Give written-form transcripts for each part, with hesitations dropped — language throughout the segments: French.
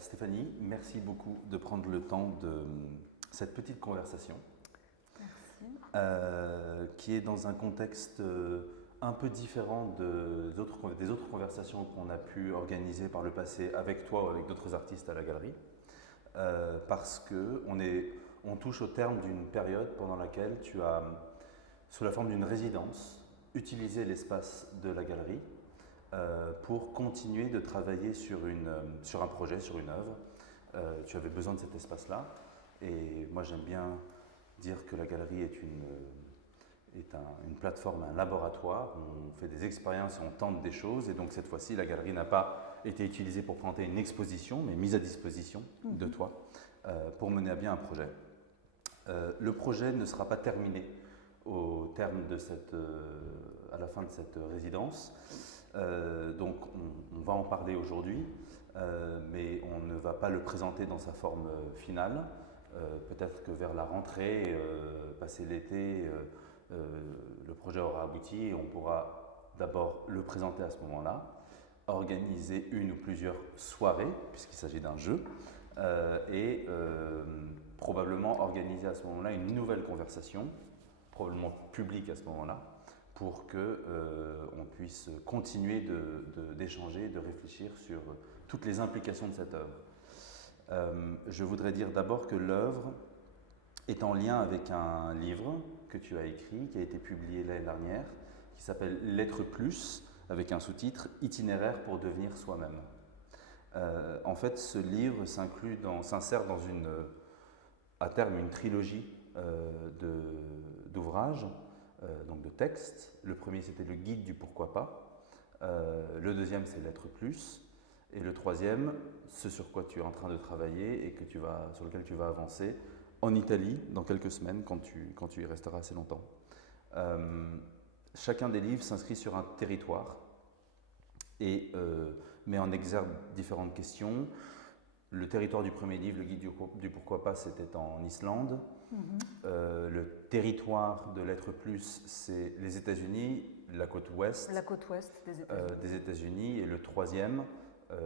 Stéphanie, merci beaucoup de prendre le temps de cette petite conversation qui est dans un contexte un peu différent des autres conversations qu'on a pu organiser par le passé avec toi ou avec d'autres artistes à la galerie, parce qu'on touche au terme d'une période pendant laquelle tu as, sous la forme d'une résidence, utilisé l'espace de la galerie pour continuer de travailler sur un projet, sur une œuvre. Tu avais besoin de cet espace-là. Et moi, j'aime bien dire que la galerie est une plateforme, un laboratoire. On fait des expériences et on tente des choses. Et donc, cette fois-ci, la galerie n'a pas été utilisée pour présenter une exposition, mais mise à disposition de toi pour mener à bien un projet. Le projet ne sera pas terminé au terme de à la fin de cette résidence. Donc on va en parler aujourd'hui, mais on ne va pas le présenter dans sa forme finale. Peut-être que vers la rentrée, passé l'été, le projet aura abouti et on pourra d'abord le présenter à ce moment-là, organiser une ou plusieurs soirées, puisqu'il s'agit d'un jeu, et probablement organiser à ce moment-là une nouvelle conversation, probablement publique à ce moment-là, pour qu'on puisse continuer d'échanger, de réfléchir sur toutes les implications de cette œuvre. Je voudrais dire d'abord que l'œuvre est en lien avec un livre que tu as écrit, qui a été publié l'année dernière, qui s'appelle « L'être plus », avec un sous-titre « Itinéraire pour devenir soi-même ». En fait, ce livre s'insère dans à terme une trilogie d'ouvrages, donc de textes. Le premier, c'était le guide du pourquoi pas. Le deuxième, c'est l'être plus. Et le troisième, ce sur quoi tu es en train de travailler et sur lequel tu vas avancer en Italie dans quelques semaines quand tu y resteras assez longtemps. Chacun des livres s'inscrit sur un territoire et met en exergue différentes questions. Le territoire du premier livre, le guide du pourquoi pas, c'était en Islande. Le territoire de l'être plus, c'est les États-Unis, la côte ouest. La côte ouest des États-Unis. Et le troisième,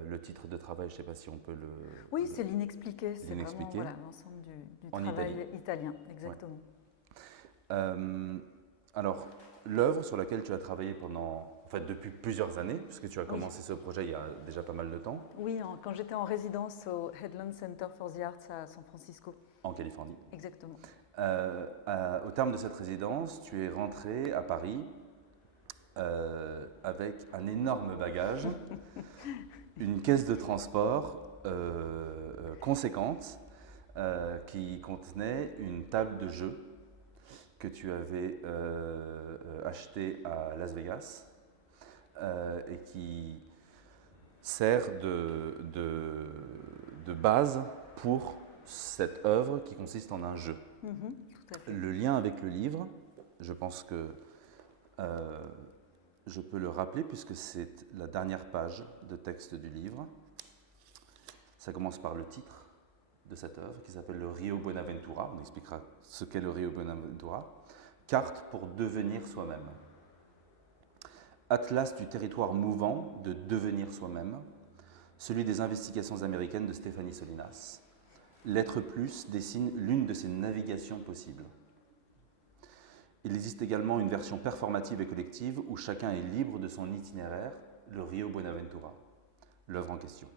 le titre de travail, je ne sais pas si on peut le... Oui, c'est l'inexpliqué. C'est l'inexpliqué. vraiment l'ensemble du travail italien, exactement. Ouais. Alors, l'œuvre sur laquelle tu as travaillé depuis plusieurs années, puisque tu as commencé ce projet il y a déjà pas mal de temps. Oui, quand j'étais en résidence au Headland Center for the Arts à San Francisco. En Californie. Exactement. Au terme de cette résidence, tu es rentré à Paris avec un énorme bagage, une caisse de transport conséquente qui contenait une table de jeu que tu avais achetée à Las Vegas et qui sert de base pour cette œuvre qui consiste en un jeu. Tout à fait. Le lien avec le livre, je pense que je peux le rappeler puisque c'est la dernière page de texte du livre. Ça commence par le titre de cette œuvre qui s'appelle le Rio Buenaventura. On expliquera ce qu'est le Rio Buenaventura. Carte pour devenir soi-même. Atlas du territoire mouvant de devenir soi-même, celui des investigations américaines de Stéphanie Solinas. L'être plus dessine l'une de ces navigations possibles. Il existe également une version performative et collective où chacun est libre de son itinéraire, le Rio Buenaventura, l'œuvre en question.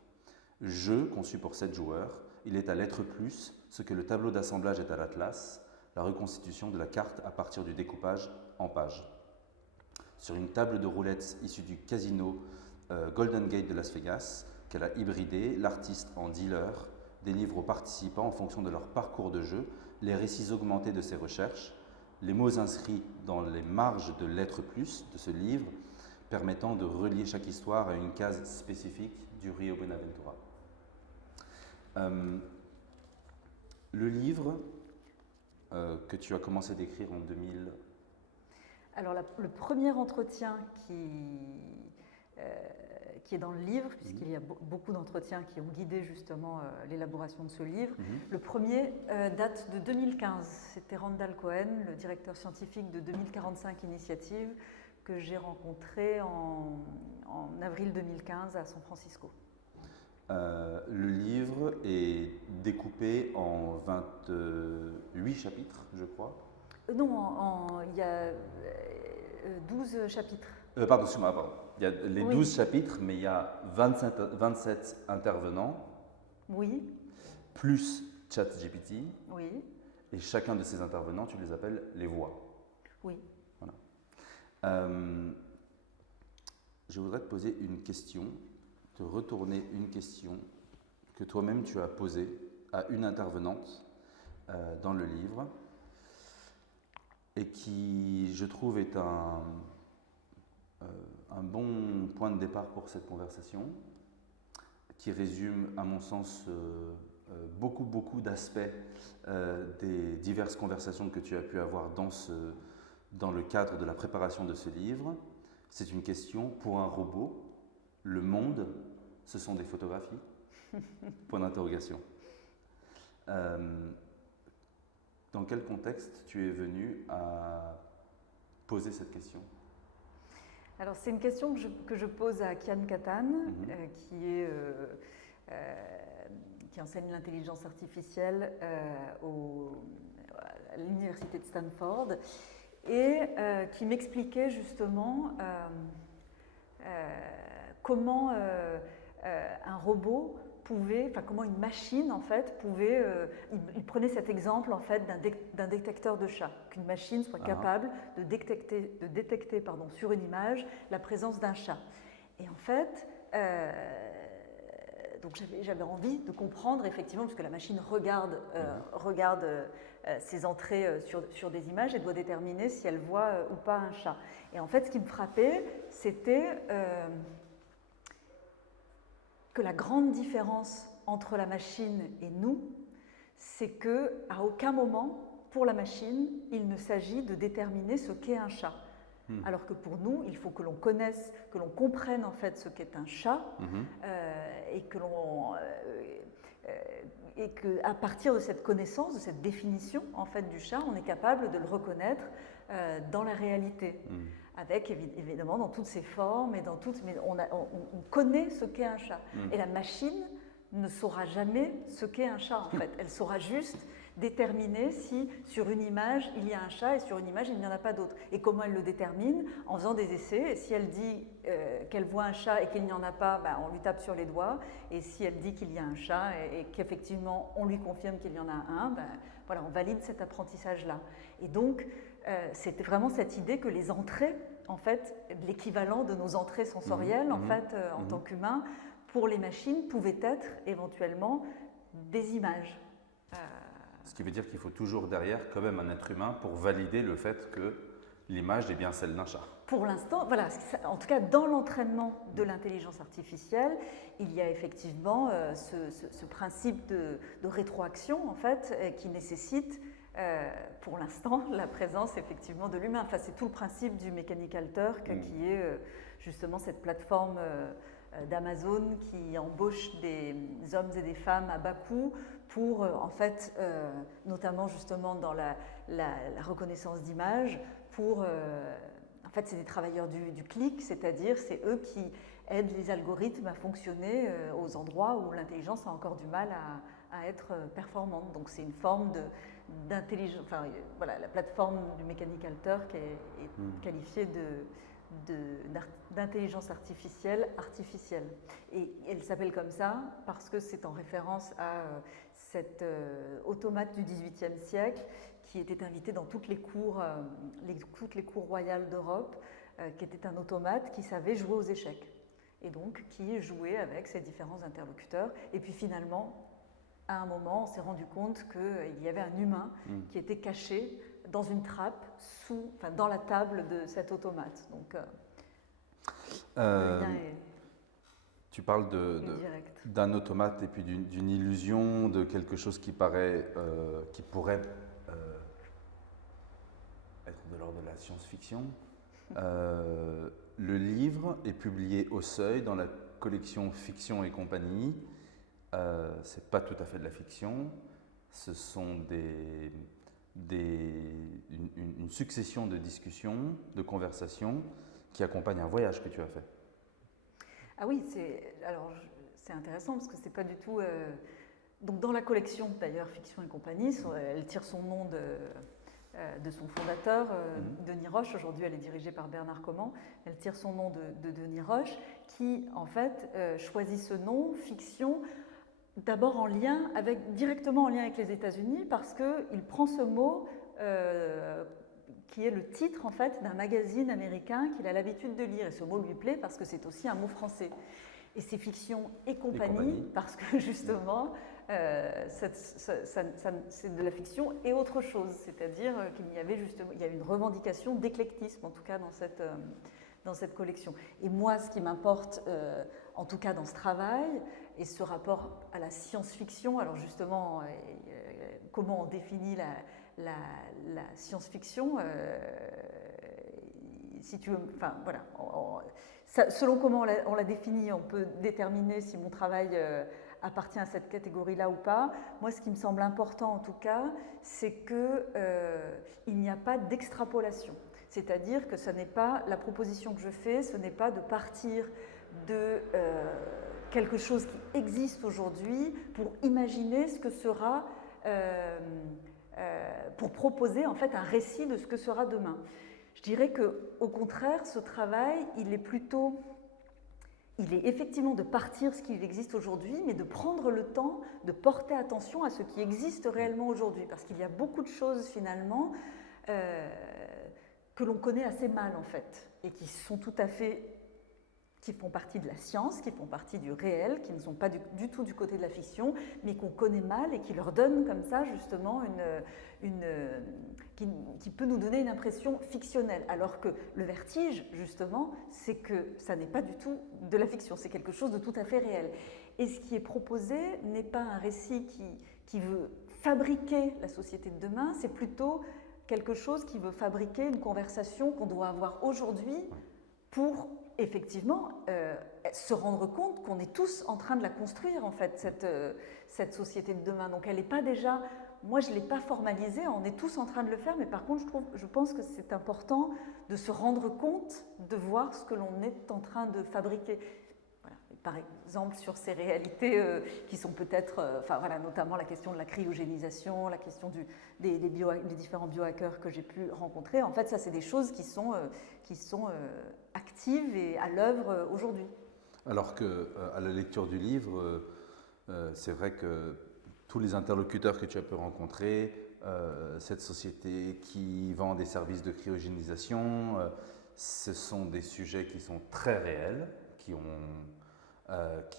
Jeu conçu pour 7 joueurs, il est à l'être plus ce que le tableau d'assemblage est à l'atlas, la reconstitution de la carte à partir du découpage en pages. Sur une table de roulettes issue du casino Golden Gate de Las Vegas, qu'elle a hybridé, l'artiste en dealer délivre aux participants, en fonction de leur parcours de jeu, les récits augmentés de ses recherches, les mots inscrits dans les marges de l'être plus de ce livre, permettant de relier chaque histoire à une case spécifique du Rio Buenaventura. Le livre que tu as commencé d'écrire en 2000. Alors le premier entretien qui est dans le livre, puisqu'il y a beaucoup d'entretiens qui ont guidé justement l'élaboration de ce livre. Le premier date de 2015. C'était Randall Cohen, le directeur scientifique de 2045 Initiative, que j'ai rencontré en avril 2015 à San Francisco. Le livre est découpé en 28 chapitres, je crois. Non, il y a 12 chapitres. Pardon, excuse-moi, pardon. Il y a les 12 chapitres, mais il y a 27 intervenants. Oui. Plus ChatGPT. Oui. Et chacun de ces intervenants, tu les appelles les voix. Oui. Voilà. Je voudrais te poser une question, te retourner une question que toi-même tu as posée à une intervenante dans le livre et qui, je trouve, est un bon point de départ pour cette conversation, qui résume, à mon sens, beaucoup d'aspects des diverses conversations que tu as pu avoir dans le cadre de la préparation de ce livre. C'est une question pour un robot. Le monde, ce sont des photographies? Point d'interrogation. Dans quel contexte tu es venu à poser cette question? Alors c'est une question que je pose à Kian Katan, qui enseigne l'intelligence artificielle à l'université de Stanford et qui m'expliquait justement comment un robot pouvait, enfin comment une machine en fait pouvait, il prenait cet exemple en fait d'un détecteur de chat, qu'une machine soit capable de détecter sur une image la présence d'un chat. Et en fait, donc j'avais envie de comprendre effectivement, parce que la machine regarde ses entrées sur des images et doit déterminer si elle voit ou pas un chat. Et en fait, ce qui me frappait, c'était que la grande différence entre la machine et nous, c'est qu'à aucun moment, pour la machine, il ne s'agit de déterminer ce qu'est un chat. Alors que pour nous, il faut que l'on connaisse, que l'on comprenne en fait ce qu'est un chat et qu'à partir de cette connaissance, de cette définition en fait du chat, on est capable de le reconnaître dans la réalité. Avec évidemment dans toutes ses formes et mais on connaît ce qu'est un chat. Et la machine ne saura jamais ce qu'est un chat en fait. Elle saura juste déterminer si sur une image il y a un chat et sur une image il n'y en a pas d'autre. Et comment elle le détermine? En faisant des essais. Et si elle dit qu'elle voit un chat et qu'il n'y en a pas, on lui tape sur les doigts. Et si elle dit qu'il y a un chat et qu'effectivement on lui confirme qu'il y en a un, voilà, on valide cet apprentissage-là. Et donc c'était vraiment cette idée que les entrées, en fait, l'équivalent de nos entrées sensorielles, en fait, en tant qu'humains, pour les machines, pouvaient être éventuellement des images. Ce qui veut dire qu'il faut toujours derrière quand même un être humain pour valider le fait que l'image est bien celle d'un chat. Pour l'instant, voilà, en tout cas dans l'entraînement de l'intelligence artificielle, il y a effectivement ce principe de rétroaction en fait, qui nécessite pour l'instant la présence effectivement de l'humain. Enfin, c'est tout le principe du Mechanical Turk qui est justement cette plateforme d'Amazon qui embauche des hommes et des femmes à bas coût pour en fait, notamment justement dans la reconnaissance d'images, pour en fait c'est des travailleurs du clic, c'est-à-dire c'est eux qui aident les algorithmes à fonctionner aux endroits où l'intelligence a encore du mal à être performante. Donc c'est une forme d'intelligence, enfin voilà, la plateforme du Mechanical Turk est qualifiée d'intelligence artificielle. Et elle s'appelle comme ça parce que c'est en référence à cet automate du XVIIIe siècle qui était invité dans toutes les cours royales d'Europe, qui était un automate qui savait jouer aux échecs et donc qui jouait avec ses différents interlocuteurs. Et puis finalement, à un moment, on s'est rendu compte qu'il y avait un humain qui était caché dans une trappe dans la table de cet automate. Donc, le lien est tu parles d'un automate et puis d'une illusion, de quelque chose qui pourrait être de l'ordre de la science-fiction. Le livre est publié au Seuil dans la collection Fiction et compagnie. C'est pas tout à fait de la fiction, ce sont une succession de discussions, de conversations qui accompagnent un voyage que tu as fait. Ah oui, c'est intéressant parce que c'est pas du tout. Donc dans la collection d'ailleurs Fiction et compagnie, elle tire son nom de son fondateur, Denis Roche. Aujourd'hui, elle est dirigée par Bernard Comment. Elle tire son nom de Denis Roche, qui en fait choisit ce nom Fiction. D'abord directement en lien avec les États-Unis, parce qu'il prend ce mot qui est le titre en fait d'un magazine américain qu'il a l'habitude de lire. Et ce mot lui plaît parce que c'est aussi un mot français. Et c'est Fiction et compagnie, parce que justement, c'est de la fiction et autre chose. C'est-à-dire qu'il y avait une revendication d'éclectisme, en tout cas dans cette collection. Et moi, ce qui m'importe, en tout cas dans ce travail, et ce rapport à la science-fiction, alors justement, comment on définit la science-fiction, si tu veux, enfin voilà, selon comment on la définit, on peut déterminer si mon travail appartient à cette catégorie-là ou pas. Moi, ce qui me semble important en tout cas, c'est qu'il n'y a pas d'extrapolation. C'est-à-dire que ce n'est pas la proposition que je fais, ce n'est pas de partir de quelque chose qui existe aujourd'hui pour imaginer ce que sera, pour proposer en fait un récit de ce que sera demain. Je dirais qu'au contraire, ce travail, il est effectivement de partir de ce qui existe aujourd'hui, mais de prendre le temps de porter attention à ce qui existe réellement aujourd'hui. Parce qu'il y a beaucoup de choses finalement que l'on connaît assez mal en fait, et qui sont qui font partie de la science, qui font partie du réel, qui ne sont pas du tout du côté de la fiction, mais qu'on connaît mal et qui leur donnent comme ça justement qui peut nous donner une impression fictionnelle. Alors que le vertige, justement, c'est que ça n'est pas du tout de la fiction, c'est quelque chose de tout à fait réel. Et ce qui est proposé n'est pas un récit qui veut fabriquer la société de demain, c'est plutôt quelque chose qui veut fabriquer une conversation qu'on doit avoir aujourd'hui pour effectivement se rendre compte qu'on est tous en train de la construire en fait, cette société de demain. Donc elle n'est pas déjà, moi je ne l'ai pas formalisée, on est tous en train de le faire, mais par contre je pense que c'est important de se rendre compte, de voir ce que l'on est en train de fabriquer. Voilà. Par exemple sur ces réalités qui sont peut-être, notamment la question de la cryogénisation, la question des différents biohackers que j'ai pu rencontrer. En fait, ça c'est des choses qui sont actives et à l'œuvre aujourd'hui. Alors qu'à la lecture du livre, c'est vrai que tous les interlocuteurs que tu as pu rencontrer, cette société qui vend des services de cryogénisation, ce sont des sujets qui sont très réels, qui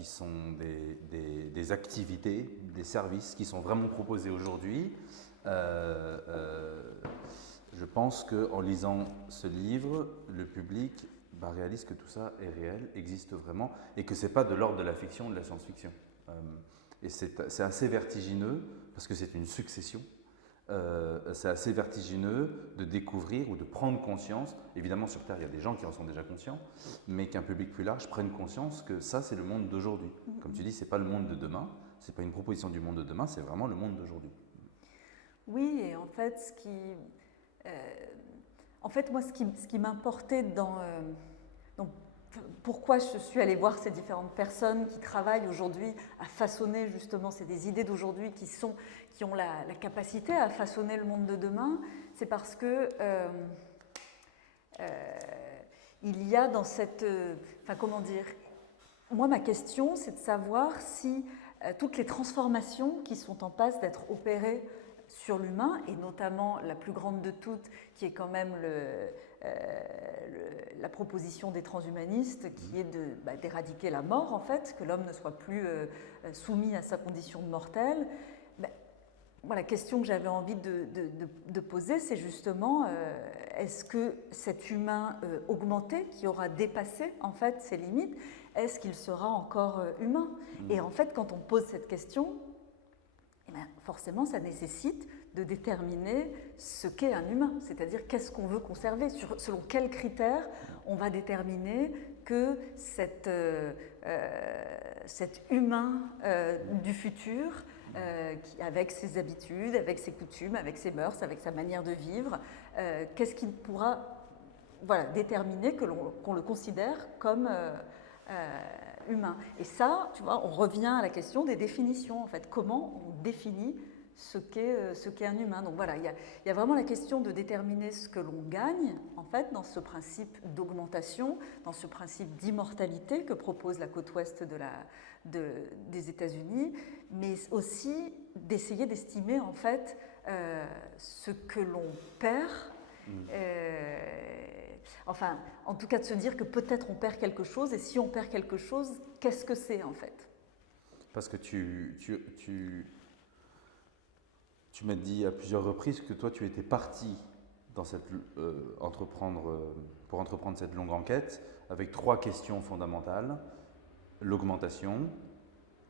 sont des activités, des services qui sont vraiment proposés aujourd'hui. Je pense qu'en lisant ce livre, le public réalise que tout ça est réel, existe vraiment, et que ce n'est pas de l'ordre de la fiction ou de la science-fiction. Et c'est assez vertigineux, parce que c'est une succession. C'est assez vertigineux de découvrir ou de prendre conscience, évidemment sur Terre il y a des gens qui en sont déjà conscients, mais qu'un public plus large prenne conscience que ça c'est le monde d'aujourd'hui. Comme tu dis, ce n'est pas le monde de demain, ce n'est pas une proposition du monde de demain, c'est vraiment le monde d'aujourd'hui. Oui, et en fait, moi, ce qui m'importait pourquoi je suis allée voir ces différentes personnes qui travaillent aujourd'hui à façonner justement, c'est des idées d'aujourd'hui qui ont la capacité à façonner le monde de demain, c'est parce que il y a dans cette, moi ma question c'est de savoir si toutes les transformations qui sont en passe d'être opérées sur l'humain, et notamment la plus grande de toutes, qui est quand même la proposition des transhumanistes, qui est d'éradiquer la mort, en fait, que l'homme ne soit plus soumis à sa condition de mortel. Moi, la question que j'avais envie de poser, c'est justement, est-ce que cet humain augmenté, qui aura dépassé, en fait, ses limites, est-ce qu'il sera encore humain ? Et en fait, quand on pose cette question, forcément, ça nécessite de déterminer ce qu'est un humain, c'est-à-dire qu'est-ce qu'on veut conserver, selon quels critères on va déterminer que cet humain du futur, avec ses habitudes, avec ses coutumes, avec ses mœurs, avec sa manière de vivre, qu'est-ce qu'il pourra déterminer qu'on le considère comme humain. Et ça, tu vois, on revient à la question des définitions, en fait. Comment on définit ce qu'est un humain. Donc voilà, il y a vraiment la question de déterminer ce que l'on gagne, en fait, dans ce principe d'augmentation, dans ce principe d'immortalité que propose la côte ouest des États-Unis, mais aussi d'essayer d'estimer, en fait, ce que l'on perd. Enfin, en tout cas, de se dire que peut-être on perd quelque chose, et si on perd quelque chose, qu'est-ce que c'est, en fait? Parce que tu m'as dit à plusieurs reprises que toi, tu étais parti dans pour entreprendre cette longue enquête avec 3 questions fondamentales: l'augmentation,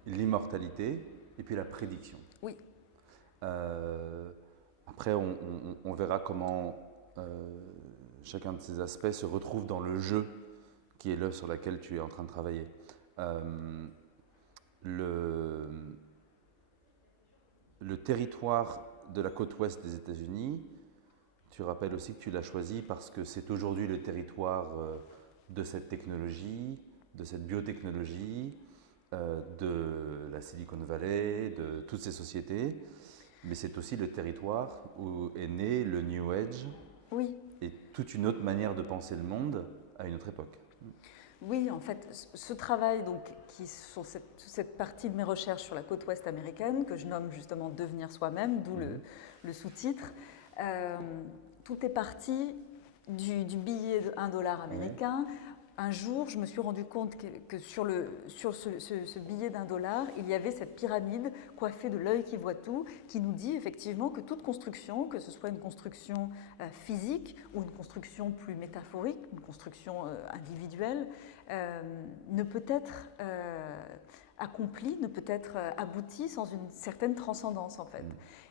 l'immortalité et puis la prédiction. Oui. Après, on verra comment chacun de ces aspects se retrouve dans le jeu qui est l'œuvre sur laquelle tu es en train de travailler. Le territoire de la côte ouest des États-Unis, tu rappelles aussi que tu l'as choisi parce que c'est aujourd'hui le territoire de cette technologie, de cette biotechnologie, de la Silicon Valley, de toutes ces sociétés, mais c'est aussi le territoire où est né le New Age, oui, et toute une autre manière de penser le monde à une autre époque. Oui, en fait, ce travail, donc, qui sont cette partie de mes recherches sur la côte ouest américaine, que je nomme justement Devenir soi-même, d'où le sous-titre, tout est parti du billet de $1 américain. Un jour, je me suis rendu compte que sur ce billet d'$1, il y avait cette pyramide coiffée de l'œil qui voit tout, qui nous dit effectivement que toute construction, que ce soit une construction physique ou une construction plus métaphorique, une construction individuelle, ne peut être accomplie, ne peut être aboutie sans une certaine transcendance, en fait.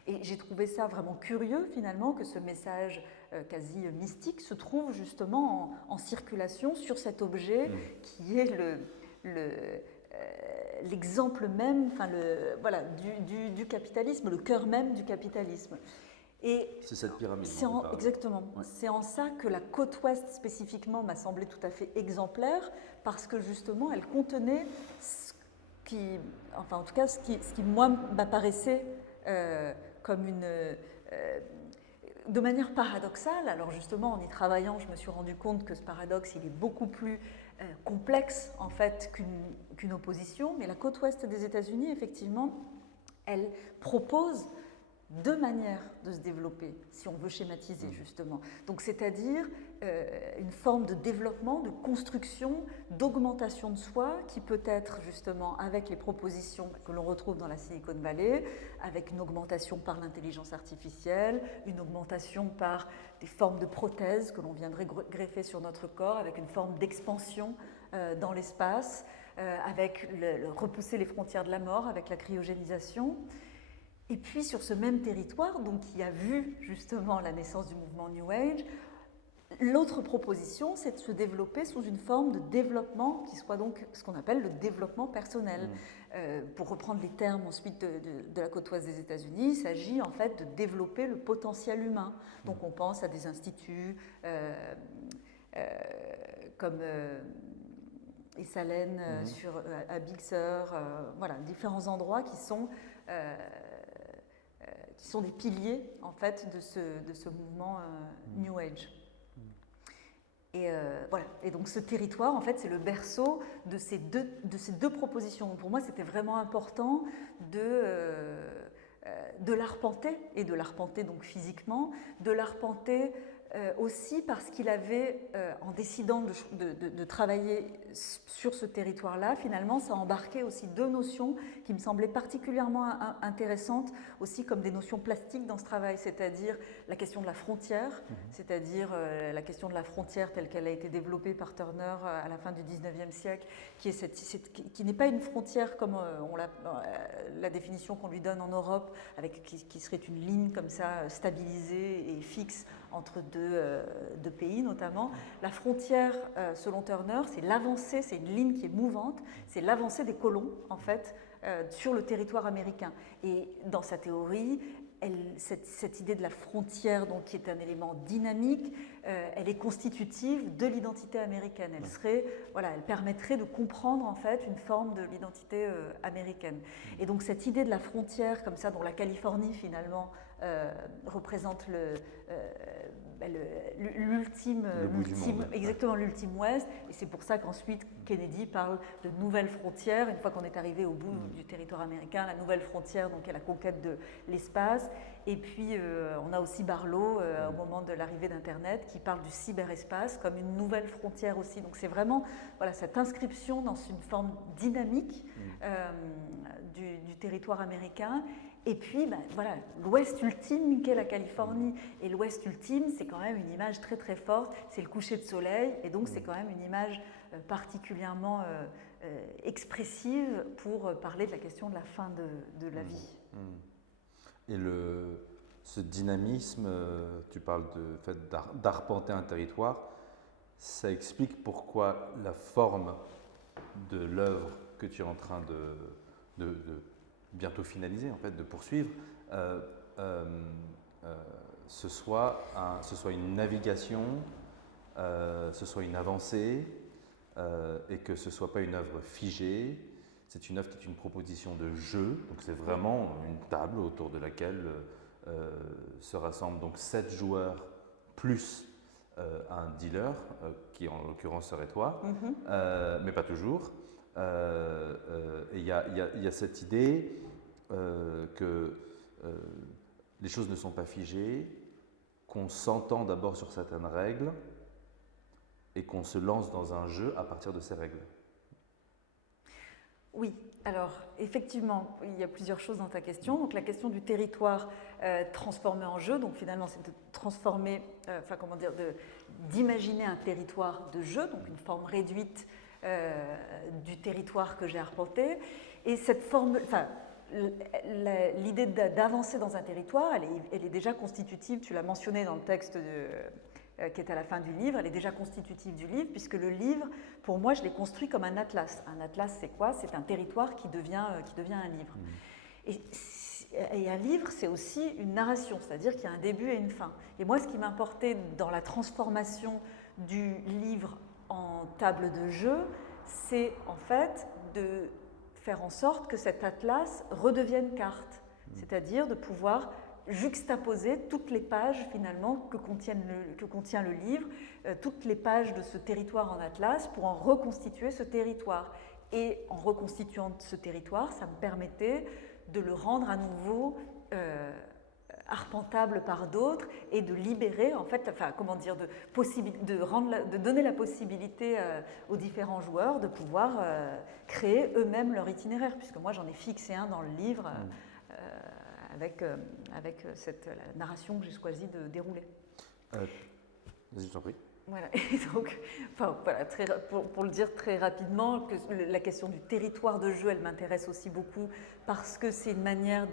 Et j'ai trouvé ça vraiment curieux, finalement, que ce message quasi mystique se trouve justement en circulation sur cet objet qui est l'exemple même, enfin voilà, du capitalisme, le cœur même du capitalisme. Et c'est cette pyramide. Exactement. Ouais. C'est en ça que la côte ouest spécifiquement m'a semblé tout à fait exemplaire, parce que justement elle contenait ce qui moi m'apparaissait comme de manière paradoxale. Alors justement, en y travaillant, je me suis rendu compte que ce paradoxe, il est beaucoup plus complexe en fait qu'une opposition. Mais la côte ouest des États-Unis, effectivement, elle propose 2 manières de se développer, si on veut schématiser justement. Donc, c'est-à-dire une forme de développement, de construction, d'augmentation de soi qui peut être justement avec les propositions que l'on retrouve dans la Silicon Valley, avec une augmentation par l'intelligence artificielle, une augmentation par des formes de prothèses que l'on viendrait greffer sur notre corps, avec une forme d'expansion dans l'espace, avec repousser les frontières de la mort, avec la cryogénisation. Et puis sur ce même territoire, donc qui a vu justement la naissance du mouvement New Age, l'autre proposition, c'est de se développer sous une forme de développement qui soit donc ce qu'on appelle le développement personnel. Pour reprendre les termes ensuite de la côte ouest des États-Unis, il s'agit en fait de développer le potentiel humain. Donc on pense à des instituts comme Esalen à Big Sur, voilà, différents endroits qui sont des piliers en fait de ce mouvement New Age. Et voilà. Et donc ce territoire, en fait, c'est le berceau de ces deux propositions. Donc pour moi, c'était vraiment important de l'arpenter, et de l'arpenter donc physiquement, de l'arpenter aussi parce qu'il avait, en décidant de travailler sur ce territoire-là, finalement, ça embarquait aussi 2 notions qui me semblaient particulièrement intéressantes, aussi comme des notions plastiques dans ce travail, c'est-à-dire la question de la frontière, c'est-à-dire la question de la frontière telle qu'elle a été développée par Turner à la fin du 19e siècle, qui n'est pas une frontière comme la définition qu'on lui donne en Europe, qui serait une ligne comme ça, stabilisée et fixe, entre deux pays notamment. La frontière, selon Turner, c'est l'avancée, c'est une ligne qui est mouvante, c'est l'avancée des colons en fait sur le territoire américain. Et dans sa théorie, cette idée de la frontière, donc, qui est un élément dynamique, elle est constitutive de l'identité américaine. Elle permettrait de comprendre en fait une forme de l'identité américaine. Et donc cette idée de la frontière, comme ça, dont la Californie finalement représente l'ultime ouest, et c'est pour ça qu'ensuite Kennedy parle de nouvelles frontières, une fois qu'on est arrivé au bout du territoire américain, la nouvelle frontière, donc, est la conquête de l'espace. Et puis on a aussi Barlow au moment de l'arrivée d'Internet qui parle du cyberespace comme une nouvelle frontière aussi. Donc c'est vraiment cette inscription dans une forme dynamique du territoire américain. Et puis, l'Ouest ultime qu'est la Californie. Et l'Ouest ultime, c'est quand même une image très très forte, c'est le coucher de soleil, et donc c'est quand même une image particulièrement expressive pour parler de la question de la fin de la vie. Et ce dynamisme, tu parles de fait d'arpenter un territoire, ça explique pourquoi la forme de l'œuvre que tu es en train de bientôt finaliser, en fait, de poursuivre, ce soit une navigation, ce soit une avancée, et que ce ne soit pas une œuvre figée. C'est une œuvre qui est une proposition de jeu, donc c'est vraiment une table autour de laquelle se rassemblent donc 7 joueurs plus un dealer, qui en l'occurrence serait toi, mais pas toujours. Et il y a cette idée que les choses ne sont pas figées, qu'on s'entend d'abord sur certaines règles et qu'on se lance dans un jeu à partir de ces règles. Oui, alors effectivement, il y a plusieurs choses dans ta question. Donc la question du territoire transformé en jeu, donc finalement c'est de transformer, d'imaginer un territoire de jeu, donc une forme réduite du territoire que j'ai arpenté. Et cette forme, l'idée d'avancer dans un territoire, elle est déjà constitutive, tu l'as mentionné dans le texte qui est à la fin du livre, elle est déjà constitutive du livre, puisque le livre, pour moi, je l'ai construit comme un atlas. Un atlas, c'est quoi? C'est un territoire qui devient un livre. Et un livre, c'est aussi une narration, c'est-à-dire qu'il y a un début et une fin. Et moi, ce qui m'importait dans la transformation du livre en table de jeu, c'est en fait de faire en sorte que cet atlas redevienne carte, c'est-à-dire de pouvoir juxtaposer toutes les pages finalement que contient le livre, toutes les pages de ce territoire en atlas pour en reconstituer ce territoire. Et en reconstituant ce territoire, ça me permettait de le rendre à nouveau arpentable par d'autres et de libérer, en fait, de donner la possibilité aux différents joueurs de pouvoir créer eux-mêmes leur itinéraire, puisque moi j'en ai fixé un dans le livre avec cette narration que j'ai choisi de dérouler. Vas-y, je t'en prie. Voilà, et donc, pour le dire très rapidement, que la question du territoire de jeu, elle m'intéresse aussi beaucoup parce que c'est une manière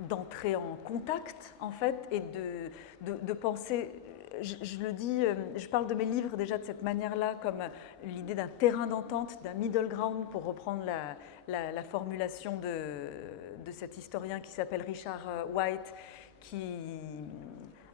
d'entrer en contact, en fait, et de penser, je le dis, je parle de mes livres déjà de cette manière-là, comme l'idée d'un terrain d'entente, d'un middle ground, pour reprendre la formulation de cet historien qui s'appelle Richard White, qui,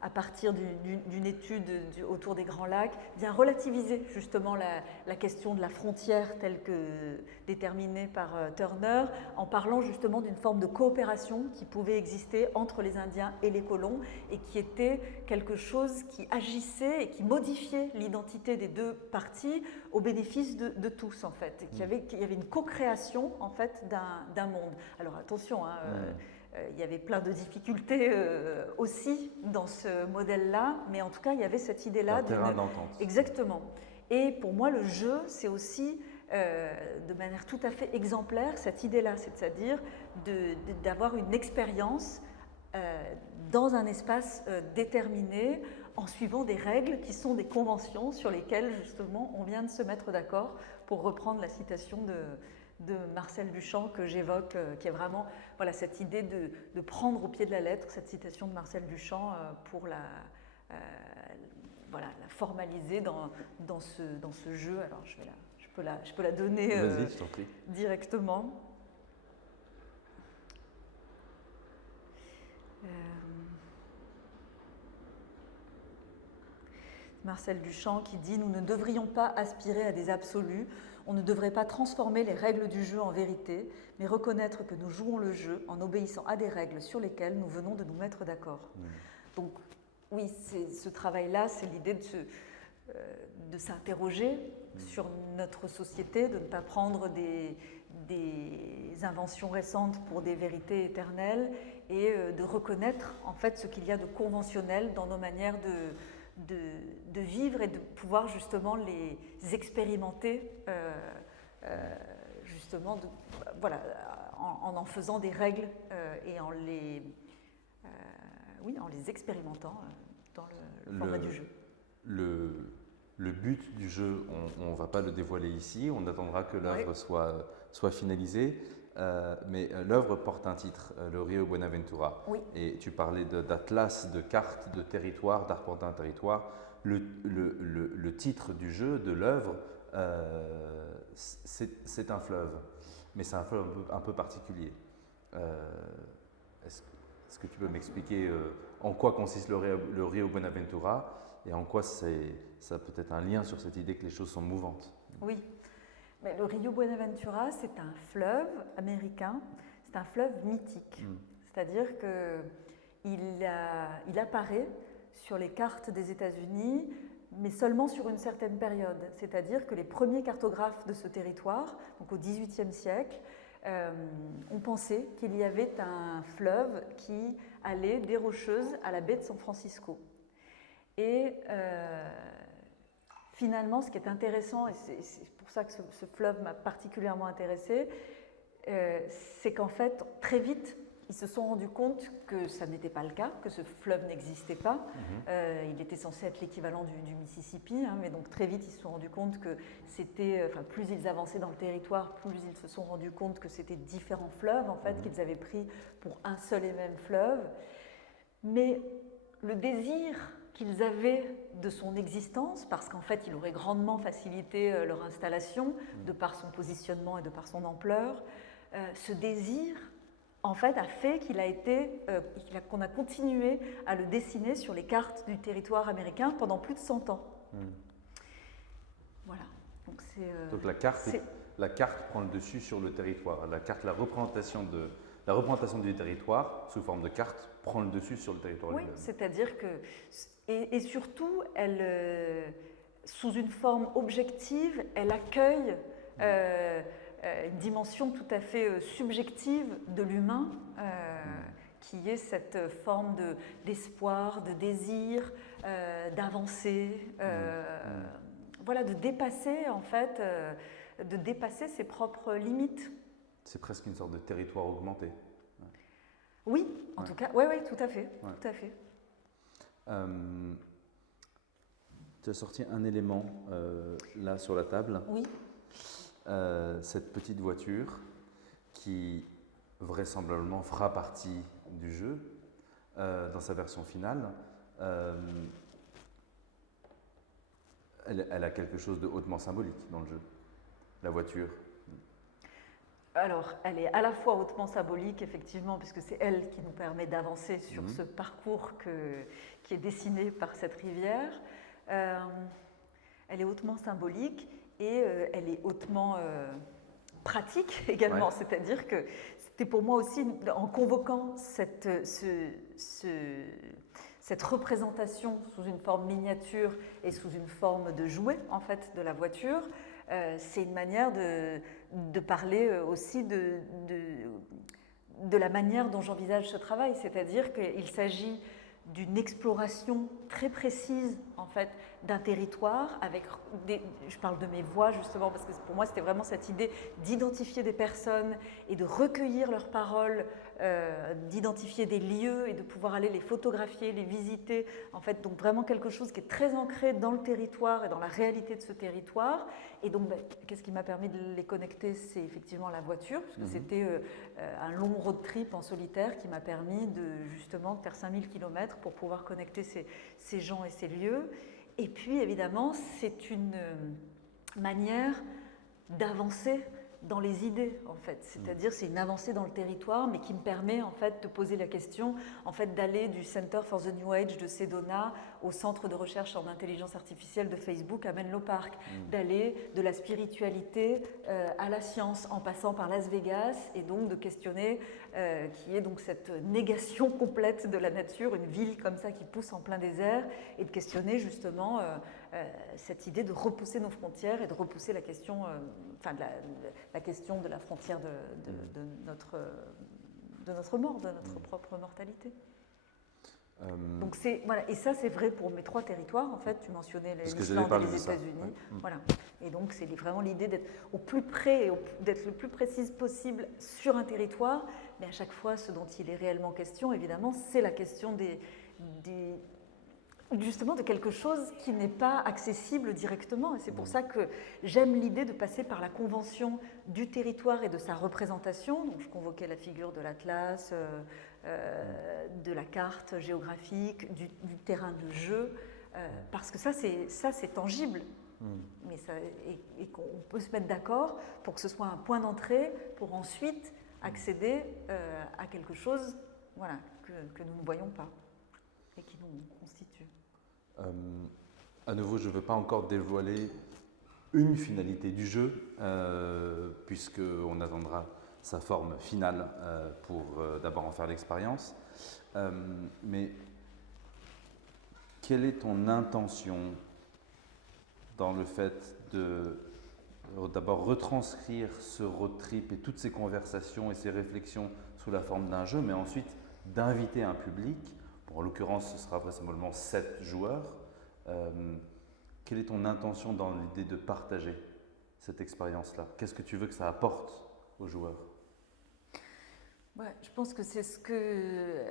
à partir d'une étude autour des Grands Lacs, vient relativiser justement la question de la frontière telle que déterminée par Turner, en parlant justement d'une forme de coopération qui pouvait exister entre les Indiens et les colons et qui était quelque chose qui agissait et qui modifiait l'identité des deux parties au bénéfice de tous en fait, et qu'il y avait une co-création en fait d'un monde. Alors attention, il y avait plein de difficultés aussi dans ce modèle-là, mais en tout cas, il y avait cette idée-là. Un terrain d'entente. Exactement. Et pour moi, le jeu, c'est aussi, de manière tout à fait exemplaire, cette idée-là, c'est-à-dire d'avoir une expérience dans un espace déterminé, en suivant des règles qui sont des conventions sur lesquelles, justement, on vient de se mettre d'accord, pour reprendre la citation de Marcel Duchamp que j'évoque, qui est vraiment cette idée de prendre au pied de la lettre cette citation de Marcel Duchamp pour la formaliser dans ce jeu. Alors je peux la donner directement. Marcel Duchamp qui dit « Nous ne devrions pas aspirer à des absolus, on ne devrait pas transformer les règles du jeu en vérité, mais reconnaître que nous jouons le jeu en obéissant à des règles sur lesquelles nous venons de nous mettre d'accord. » Donc oui, ce travail-là, c'est l'idée de s'interroger sur notre société, de ne pas prendre des inventions récentes pour des vérités éternelles et de reconnaître en fait ce qu'il y a de conventionnel dans nos manières de vivre et de pouvoir justement les expérimenter justement en faisant des règles et en les expérimentant dans le format du jeu. Le but du jeu, on ne va pas le dévoiler ici, on attendra que l'œuvre soit finalisée, mais l'œuvre porte un titre, le Rio Buenaventura. Oui. Et tu parlais d'atlas, de cartes, de territoire, d'arpenter un territoire. Le titre du jeu, de l'œuvre, c'est un fleuve, mais c'est un fleuve un peu particulier. Est-ce que tu peux m'expliquer en quoi consiste le Rio Buenaventura et en quoi ça a peut-être un lien sur cette idée que les choses sont mouvantes? Oui, mais le Rio Buenaventura, c'est un fleuve américain, c'est un fleuve mythique. C'est-à-dire qu'il apparaît sur les cartes des États-Unis, mais seulement sur une certaine période. C'est-à-dire que les premiers cartographes de ce territoire, donc au XVIIIe siècle, ont pensé qu'il y avait un fleuve qui allait des Rocheuses à la baie de San Francisco. Et finalement, ce qui est intéressant, et c'est pour ça que ce fleuve m'a particulièrement intéressée, c'est qu'en fait, très vite, ils se sont rendus compte que ça n'était pas le cas, que ce fleuve n'existait pas. Il était censé être l'équivalent du Mississippi, mais donc très vite, ils se sont rendus compte que c'était, plus ils avançaient dans le territoire, plus ils se sont rendus compte que c'était différents fleuves, en fait, qu'ils avaient pris pour un seul et même fleuve. Mais le désir qu'ils avaient de son existence, parce qu'en fait, il aurait grandement facilité leur installation, de par son positionnement et de par son ampleur, ce désir, en fait, a fait qu'on a continué à le dessiner sur les cartes du territoire américain pendant plus de 100 ans. Voilà. Donc la carte prend le dessus sur le territoire. La représentation du territoire sous forme de carte prend le dessus sur le territoire lui-même. Oui, c'est-à-dire que et surtout, sous une forme objective, elle accueille une dimension tout à fait subjective de l'humain, qui est cette forme d'espoir, de désir, d'avancer, voilà, de dépasser en fait, de dépasser ses propres limites. C'est presque une sorte de territoire augmenté. Oui, en tout cas, oui, tout à fait, tout à fait. Tu as sorti un élément là sur la table. Oui. Cette petite voiture qui vraisemblablement fera partie du jeu dans sa version finale. Elle a quelque chose de hautement symbolique dans le jeu, la voiture. Alors, elle est à la fois hautement symbolique, effectivement, puisque c'est elle qui nous permet d'avancer sur ce parcours qui est dessiné par cette rivière. Elle est hautement symbolique et elle est hautement pratique également. C'est-à-dire que c'était pour moi aussi, en convoquant cette représentation sous une forme miniature et sous une forme de jouet, en fait, de la voiture, c'est une manière de parler aussi de la manière dont j'envisage ce travail, c'est-à-dire qu'il s'agit d'une exploration très précise en fait d'un territoire avec je parle de mes voix justement parce que pour moi c'était vraiment cette idée d'identifier des personnes et de recueillir leurs paroles, d'identifier des lieux et de pouvoir aller les photographier, les visiter en fait, donc vraiment quelque chose qui est très ancré dans le territoire et dans la réalité de ce territoire. Et donc qu'est-ce qui m'a permis de les connecter, c'est effectivement la voiture, parce que c'était un long road trip en solitaire qui m'a permis de justement faire 5000 km pour pouvoir connecter ces gens et ces lieux. Et puis évidemment, c'est une manière d'avancer dans les idées, en fait. C'est-à-dire, c'est une avancée dans le territoire, mais qui me permet, en fait, de poser la question, en fait, d'aller du Center for the New Age de Sedona au Centre de recherche en intelligence artificielle de Facebook à Menlo Park, d'aller de la spiritualité à la science, en passant par Las Vegas, et donc de questionner qui est donc cette négation complète de la nature, une ville comme ça qui pousse en plein désert, et de questionner justement cette idée de repousser nos frontières et de repousser la question, la question de la frontière de notre mort, de notre propre mortalité. Donc voilà, et ça c'est vrai pour mes 3 territoires en fait. Tu mentionnais l'Islande et les États-Unis, voilà. Et donc c'est vraiment l'idée d'être au plus près, d'être le plus précise possible sur un territoire, mais à chaque fois ce dont il est réellement question, évidemment, c'est la question justement de quelque chose qui n'est pas accessible directement. Et c'est pour ça que j'aime l'idée de passer par la convention du territoire et de sa représentation. Donc je convoquais la figure de l'atlas, de la carte géographique, du terrain de jeu, parce que ça c'est tangible. Mais et qu'on peut se mettre d'accord pour que ce soit un point d'entrée pour ensuite accéder à quelque chose, voilà, que nous ne voyons pas et qui nous constitue. À nouveau, je ne veux pas encore dévoiler une finalité du jeu, puisqu'on attendra sa forme finale pour d'abord en faire l'expérience. Mais quelle est ton intention dans le fait de d'abord retranscrire ce road trip et toutes ces conversations et ces réflexions sous la forme d'un jeu, mais ensuite d'inviter un public? En l'occurrence, ce sera vraisemblablement 7 joueurs. Quelle est ton intention dans l'idée de partager cette expérience-là? Qu'est-ce que tu veux que ça apporte aux joueurs? Ouais, je pense que c'est ce que,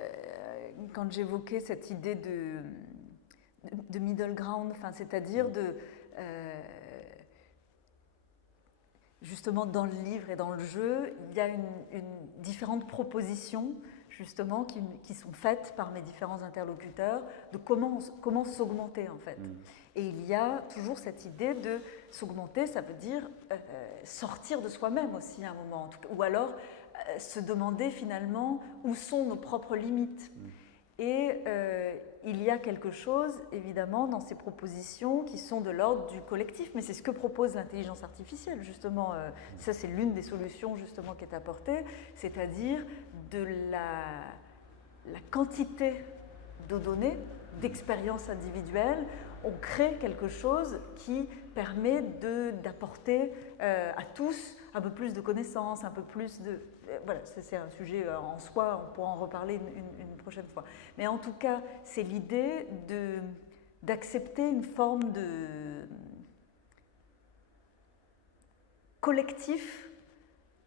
quand j'évoquais cette idée de middle ground, c'est-à-dire justement dans le livre et dans le jeu, il y a différentes propositions justement qui sont faites par mes différents interlocuteurs de comment s'augmenter en fait. Et il y a toujours cette idée de s'augmenter, ça veut dire sortir de soi-même aussi à un moment, en tout cas, ou alors se demander finalement où sont nos propres limites. Et il y a quelque chose, évidemment, dans ces propositions qui sont de l'ordre du collectif, mais c'est ce que propose l'intelligence artificielle, justement. Ça, c'est l'une des solutions, justement, qui est apportée, c'est-à-dire de la quantité de données, d'expériences individuelles. On crée quelque chose qui permet d'apporter à tous un peu plus de connaissances, un peu plus de... Voilà, c'est un sujet en soi, on pourra en reparler une prochaine fois. Mais en tout cas, c'est l'idée d'accepter une forme de collectif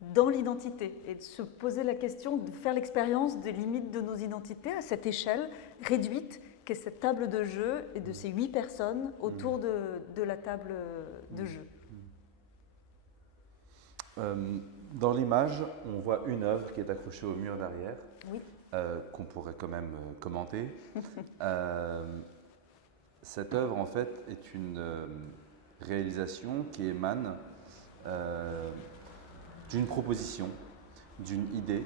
dans l'identité et de se poser la question, de faire l'expérience des limites de nos identités à cette échelle réduite qu'est cette table de jeu et de ces 8 personnes autour de la table de jeu. Dans l'image, on voit une œuvre qui est accrochée au mur derrière, oui. Qu'on pourrait quand même commenter. Cette œuvre, en fait, est une réalisation qui émane d'une proposition, d'une idée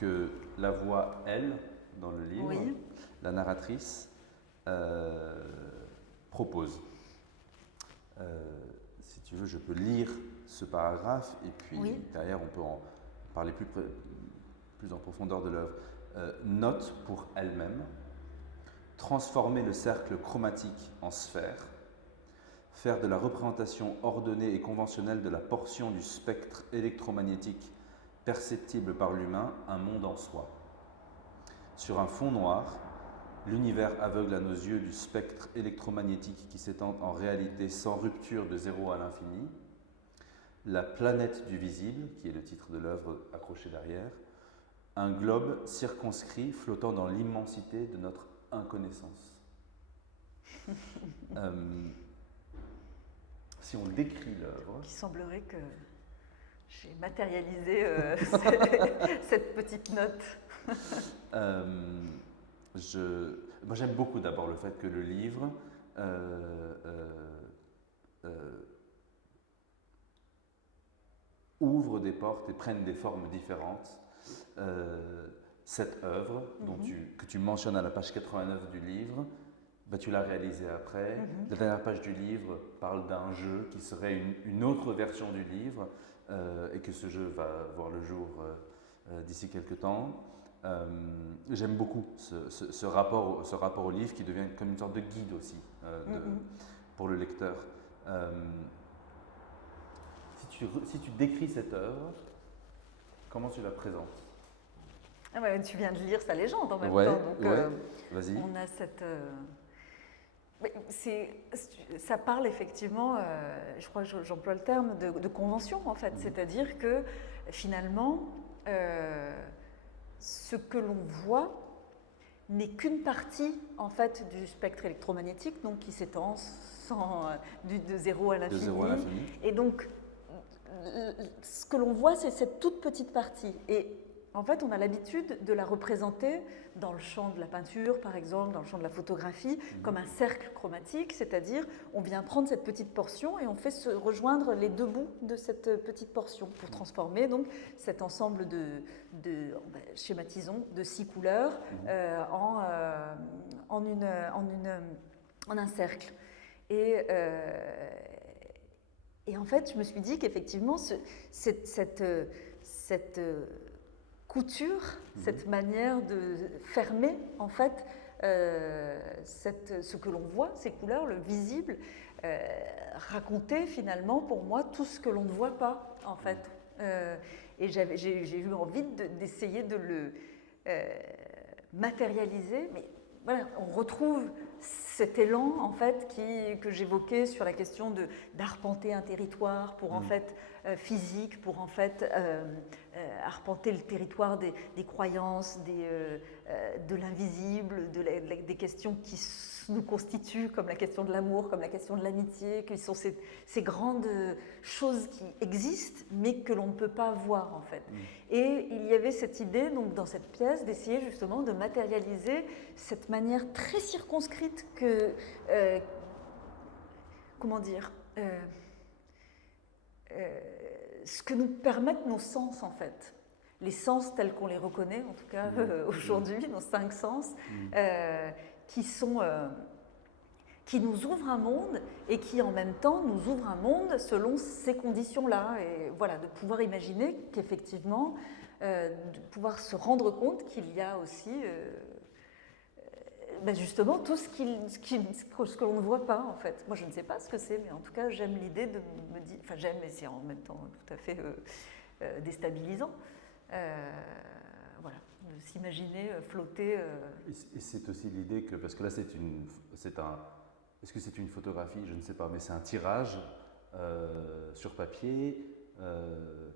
que la voix, elle, dans le livre, oui. La narratrice, propose. Si tu veux, je peux lire ce paragraphe et puis oui. Derrière, on peut en parler plus en profondeur de l'œuvre. Note pour elle-même, transformer le cercle chromatique en sphère, faire de la représentation ordonnée et conventionnelle de la portion du spectre électromagnétique perceptible par l'humain un monde en soi. Sur un fond noir, l'univers aveugle à nos yeux du spectre électromagnétique qui s'étend en réalité sans rupture de zéro à l'infini, la planète du visible, qui est le titre de l'œuvre accroché derrière, un globe circonscrit flottant dans l'immensité de notre inconnaissance. Si on décrit l'œuvre... Il semblerait que j'ai matérialisé cette petite note. Moi, j'aime beaucoup d'abord le fait que le livre ouvrent des portes et prennent des formes différentes. Cette œuvre que tu mentionnes à la page 89 du livre, tu l'as réalisée après. La dernière page du livre parle d'un jeu qui serait une autre version du livre et que ce jeu va voir le jour d'ici quelques temps. J'aime beaucoup ce rapport au livre qui devient comme une sorte de guide aussi pour le lecteur. Si tu décris cette œuvre, comment tu la présentes? Tu viens de lire sa légende en même temps. Donc, vas-y. On a cette. Ça parle effectivement, je crois que j'emploie le terme de convention en fait. C'est-à-dire que finalement, ce que l'on voit n'est qu'une partie en fait du spectre électromagnétique, donc qui s'étend de zéro à l'infini. Et donc, ce que l'on voit, c'est cette toute petite partie. Et en fait, on a l'habitude de la représenter dans le champ de la peinture, par exemple, dans le champ de la photographie, comme un cercle chromatique, c'est-à-dire on vient prendre cette petite portion et on fait se rejoindre les deux bouts de cette petite portion pour transformer donc cet ensemble schématisons, de 6 couleurs en un cercle. Et en fait, je me suis dit qu'effectivement, cette couture, cette manière de fermer en fait ce que l'on voit, ces couleurs, le visible, racontait finalement pour moi tout ce que l'on ne voit pas en fait. Et j'ai eu envie d'essayer de le matérialiser, mais voilà, on retrouve cet élan en fait que j'évoquais sur la question d'arpenter un territoire pour en fait physique, pour en fait arpenter le territoire des croyances, de l'invisible, des questions qui nous constituent, comme la question de l'amour, comme la question de l'amitié, qui sont ces grandes choses qui existent, mais que l'on ne peut pas voir en fait. Et il y avait cette idée, donc, dans cette pièce, d'essayer justement de matérialiser cette manière très circonscrite que, ce que nous permettent nos sens en fait. Les sens tels qu'on les reconnaît, en tout cas aujourd'hui, nos 5 sens, qui nous ouvrent un monde et qui en même temps nous ouvrent un monde selon ces conditions-là. Et voilà, de pouvoir imaginer qu'effectivement, de pouvoir se rendre compte qu'il y a aussi justement tout ce que l'on ne voit pas en fait. Moi je ne sais pas ce que c'est, mais en tout cas j'aime l'idée de me dire, enfin j'aime, mais c'est en même temps tout à fait déstabilisant. Voilà, de s'imaginer flotter. Et c'est aussi l'idée que, parce que là est-ce que c'est une photographie? Je ne sais pas, mais c'est un tirage sur papier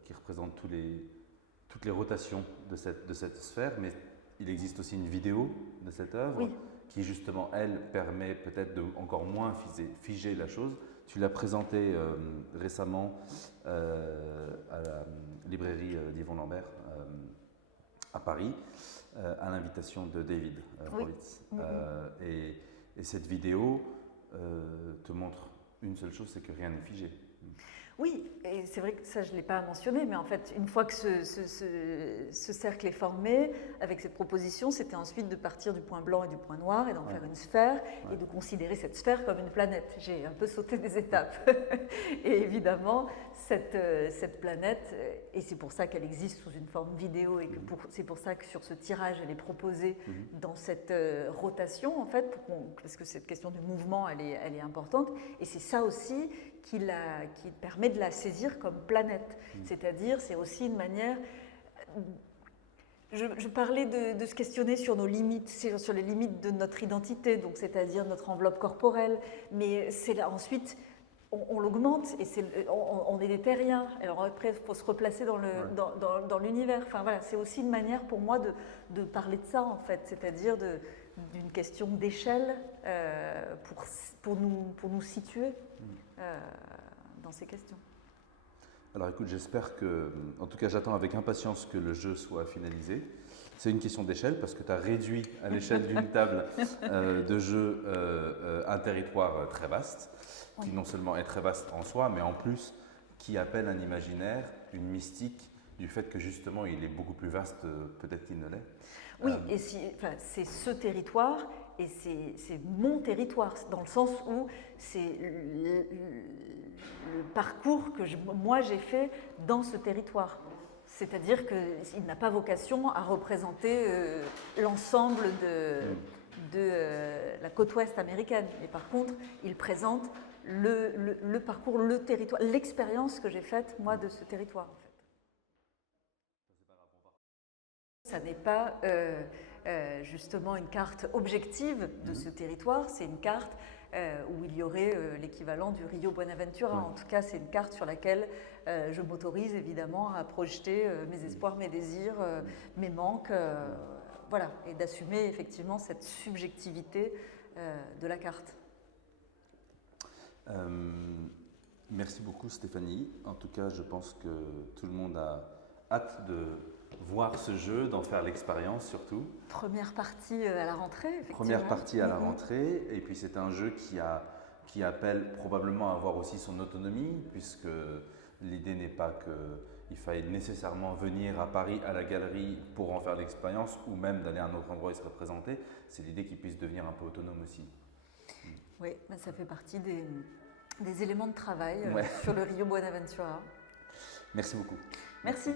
qui représente toutes les rotations de cette sphère, mais il existe aussi une vidéo de cette œuvre qui justement, elle, permet peut-être de encore moins figer la chose. Tu l'as présentée récemment à la librairie d'Yvon Lambert à Paris, à l'invitation de David Horowitz. Et cette vidéo te montre une seule chose, c'est que rien n'est figé. Oui, et c'est vrai que ça je ne l'ai pas mentionné, mais en fait une fois que ce cercle est formé, avec cette proposition, c'était ensuite de partir du point blanc et du point noir et d'en faire une sphère et de considérer cette sphère comme une planète. J'ai un peu sauté des étapes. Et évidemment, cette planète, et c'est pour ça qu'elle existe sous une forme vidéo et que c'est pour ça que sur ce tirage elle est proposée dans cette rotation en fait, parce que cette question du mouvement elle est importante, et c'est ça aussi qui permet de la saisir comme planète. C'est-à-dire, c'est aussi une manière... Je parlais de se questionner sur nos limites, sur les limites de notre identité, donc c'est-à-dire notre enveloppe corporelle, mais c'est là ensuite... On l'augmente et on est des terriens. Alors après, il faut se replacer dans l'univers. Enfin voilà, c'est aussi une manière pour moi de parler de ça en fait, c'est-à-dire d'une question d'échelle pour nous situer dans ces questions. Alors écoute, j'espère que, en tout cas j'attends avec impatience que le jeu soit finalisé. C'est une question d'échelle parce que tu as réduit à l'échelle d'une table de jeu un territoire très vaste, qui non seulement est très vaste en soi, mais en plus qui appelle un imaginaire, une mystique du fait que justement il est beaucoup plus vaste peut-être qu'il ne l'est. Oui, et c'est ce territoire et c'est mon territoire, dans le sens où c'est le parcours que moi j'ai fait dans ce territoire. C'est-à-dire qu'il n'a pas vocation à représenter l'ensemble de la côte ouest américaine. Mais par contre, il présente le parcours, le territoire, l'expérience que j'ai faite, moi, de ce territoire. En fait. Ça n'est pas justement une carte objective de ce territoire, c'est une carte où il y aurait l'équivalent du Rio Buenaventura. En tout cas, c'est une carte sur laquelle je m'autorise évidemment à projeter mes espoirs, mes désirs, mes manques, voilà, et d'assumer effectivement cette subjectivité de la carte. Merci beaucoup Stéphanie. En tout cas, je pense que tout le monde a hâte de voir ce jeu, d'en faire l'expérience surtout. Première partie à la rentrée, effectivement. Première partie à la rentrée, et puis c'est un jeu qui appelle probablement à avoir aussi son autonomie, puisque l'idée n'est pas qu'il faille nécessairement venir à Paris à la galerie pour en faire l'expérience, ou même d'aller à un autre endroit et se représenter. C'est l'idée qu'il puisse devenir un peu autonome aussi. Oui, ça fait partie des éléments de travail ouais. sur le Rio Buenaventura. Merci beaucoup. Merci.